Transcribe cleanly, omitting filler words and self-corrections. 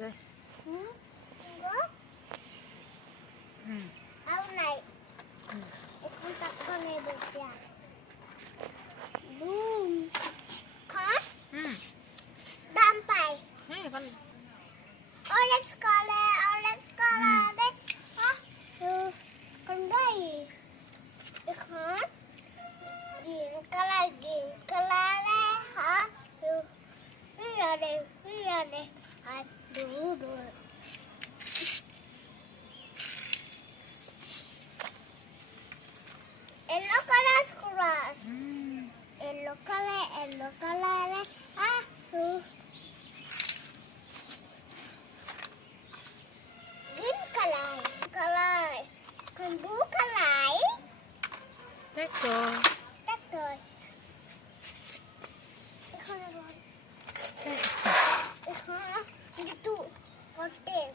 coi. Có. Ừ. Áo này. Con tập con này được chưa? Boom. Con. Đâm phải. Con Orange color đấy. Con đây. Con. Green color đấy hả? Bây giờ đây. Đủ. Yellow color grass. Yellow color đấy. Green color. Con blue color. tết rồi. Tắt rồi. Con này rồi. Con tụ. Con tên.